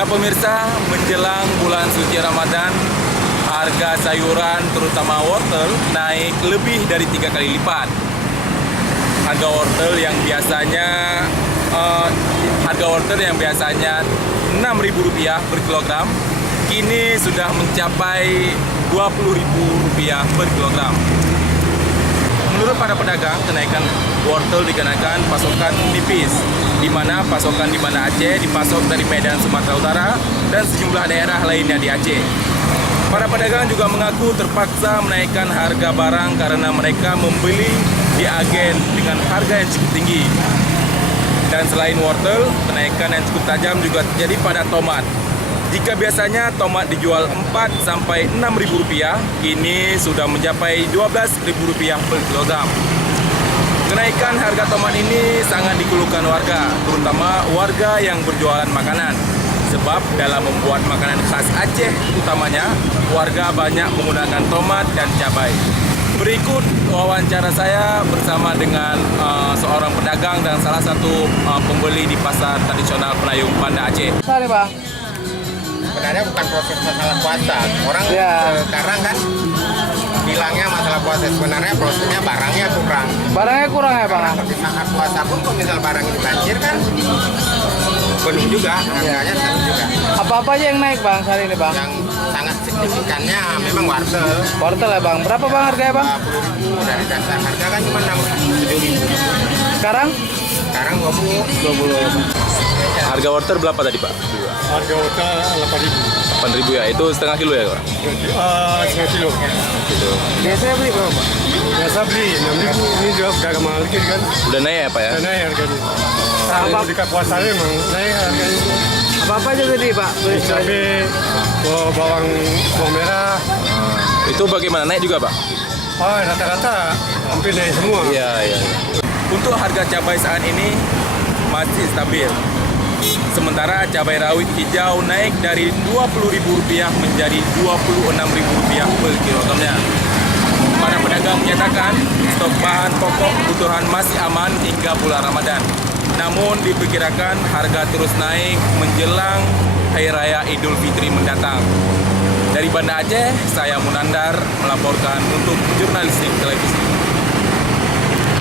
Ya pemirsa, menjelang bulan suci Ramadan, harga sayuran terutama wortel naik lebih dari 3 kali lipat. Harga wortel yang biasanya Rp6.000 per kilogram, kini sudah mencapai Rp20.000 per kilogram. Menurut para pedagang, kenaikan wortel dikarenakan pasokan nipis, di mana pasokan di Banda Aceh dipasok dari Medan, Sumatera Utara, dan sejumlah daerah lainnya di Aceh. Para pedagang juga mengaku terpaksa menaikkan harga barang karena mereka membeli di agen dengan harga yang cukup tinggi. Dan selain wortel, kenaikan yang cukup tajam juga terjadi pada tomat. Jika biasanya tomat dijual Rp4.000 sampai Rp6.000, kini sudah mencapai Rp12.000 per kilogram. Kenaikan harga tomat ini sangat dikeluhkan warga, terutama warga yang berjualan makanan. Sebab dalam membuat makanan khas Aceh utamanya, warga banyak menggunakan tomat dan cabai. Berikut wawancara saya bersama dengan seorang pedagang dan salah satu pembeli di pasar tradisional Penayung Banda Aceh. Sorry bang. Sebenarnya bukan proses masalah puasa. Orang sekarang kan bilangnya masalah puasa. Sebenarnya prosesnya barangnya kurang. Barangnya kurang ya bang? Karena di saat puasa pun kalau misal barang ini banjir kan penuh juga, harganya sama juga. Apa-apa aja yang naik bang hari ini bang? Yang sangat signifikannya memang wortel. Wortel ya bang? Berapa bang harganya bang? Rp20.000 dari dasar harga kan cuma Rp7.000. Sekarang? Sekarang Rp20.000. Harga wortel berapa tadi Pak? Harga wortel Rp8.000. Rp8.000 ya, itu setengah kilo ya Pak? Setengah kilo. Biasanya beli berapa bang? Biasa beli Rp6.000. Ini juga udah mahal dikit kan. Udah naik ya Pak ya? Udah naik harganya. Apa- Dekat puasanya memang naik harganya. Apa-apa aja tadi pak? Cabai, bawang merah. Itu bagaimana? Naik juga Pak? Oh, rata-rata hampir naik semua. Iya. Untuk harga cabai saat ini masih stabil. Sementara cabai rawit hijau naik dari Rp20.000 menjadi Rp26.000 per kilogramnya. Para pedagang menyatakan stok bahan pokok kebutuhan masih aman hingga bulan Ramadan. Namun diperkirakan harga terus naik menjelang Hari Raya Idul Fitri mendatang. Dari Banda Aceh, saya Munandar melaporkan untuk Jurnalistik Televisi.